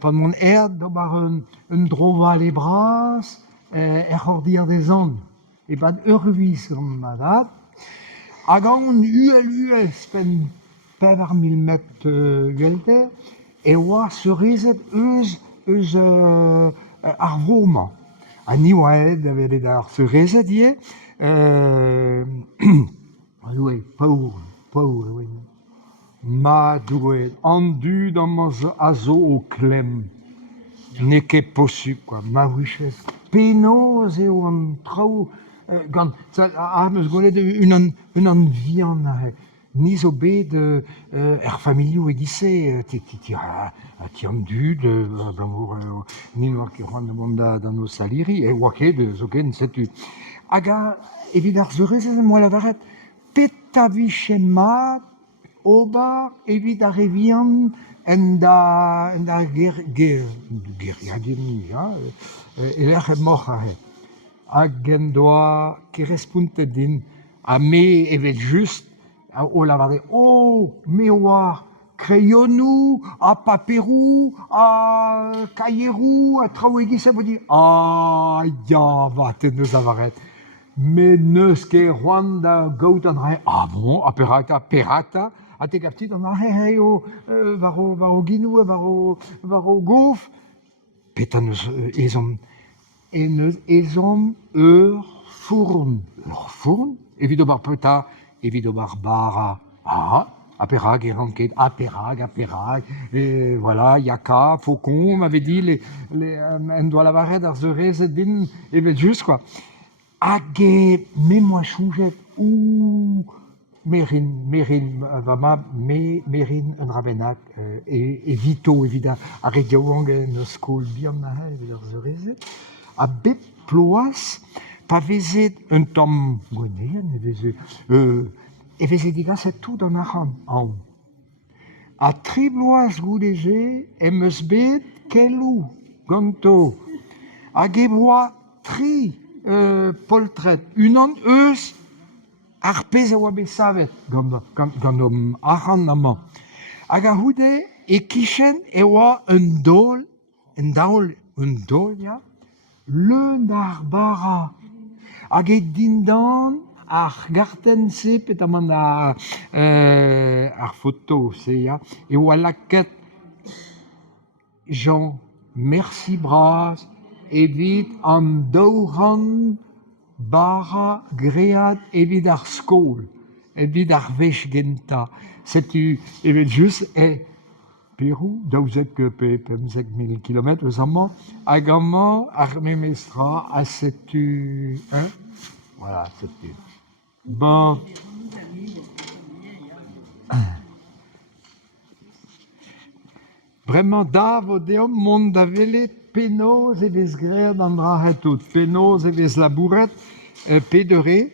Pendant da war un drova les bras, hor des an. Et pas d'urvis gant dat. Hag an UL spen 5.000 mètres ULT, et oa seurezet eus ar vroma. A ni oa ed avet ar seurezet ie, paour, oui. Ma douet, an dud a zo o klem. Ne ket possup, quoi. Ma wichez penaos eo an traoù, gant, meus gwelet un an vihan ahe. Ni zo bet er familiou egise, ti an dud, ni noa ket c'hoant da no saliri, e oa ket zo ket setu. Hag evit ar zeurezet moa lavaret, pet a vichet mat, ober evit ar evian en da geriadien, elec'h moc'h ahe. Hag en doa kerespuntet din, a me evet just o lavaret, me oa kreionou, a paperou, a kaierou, a traoù egise, po di, ya, vaten eus lavaret. Me neus ket c'hoant da gaout an rae, bon, a perata, a te kaptit an rae var o ginou, var o gouf. Petra neus ezon ur fourn. Ur fourn? Evit ober petra, evit ober bara. A perag e ran ket, a perag, et voilà, yaka, faucon, m'avait dit, en doa lavaret ar zeurezet din, evet just, quoi. Hag me moa choujet, merin un rabennak, e vito evit a regaouang en eus skol bihan ahe, evit ar zeurezet. A bet ploas, pa vezet un tamm gwenean, e vezet digaset tout an ac'han aon. A tri bloaz goudeze, em eus bet kelou, ganto. Hag e boa tri poltret. Unan eus ar pez a oa bet savet gant ac'han amañ. Hag a houde e kichen e oa un daol, ya, leun d'ar bara. Hag e dindan ar gartenn-se petamant ar foto, se ya, e oa lakaet Jean, merci bras, evit an daoran bara great evit ar skol, evit ar wech genta. Setu evet just Perou, daouzek pe 5.000 km eus amañ, hag amañ ar memestra a setu, voilà, setu. Bon. Bremañ da vo deomp mont da welet penaos e vez graet an drahet tout, penaos e vez labouret, pet eure?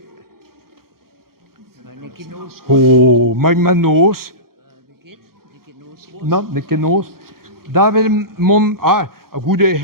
Ma noz. Non, ne ket noz. Da vel mont, goude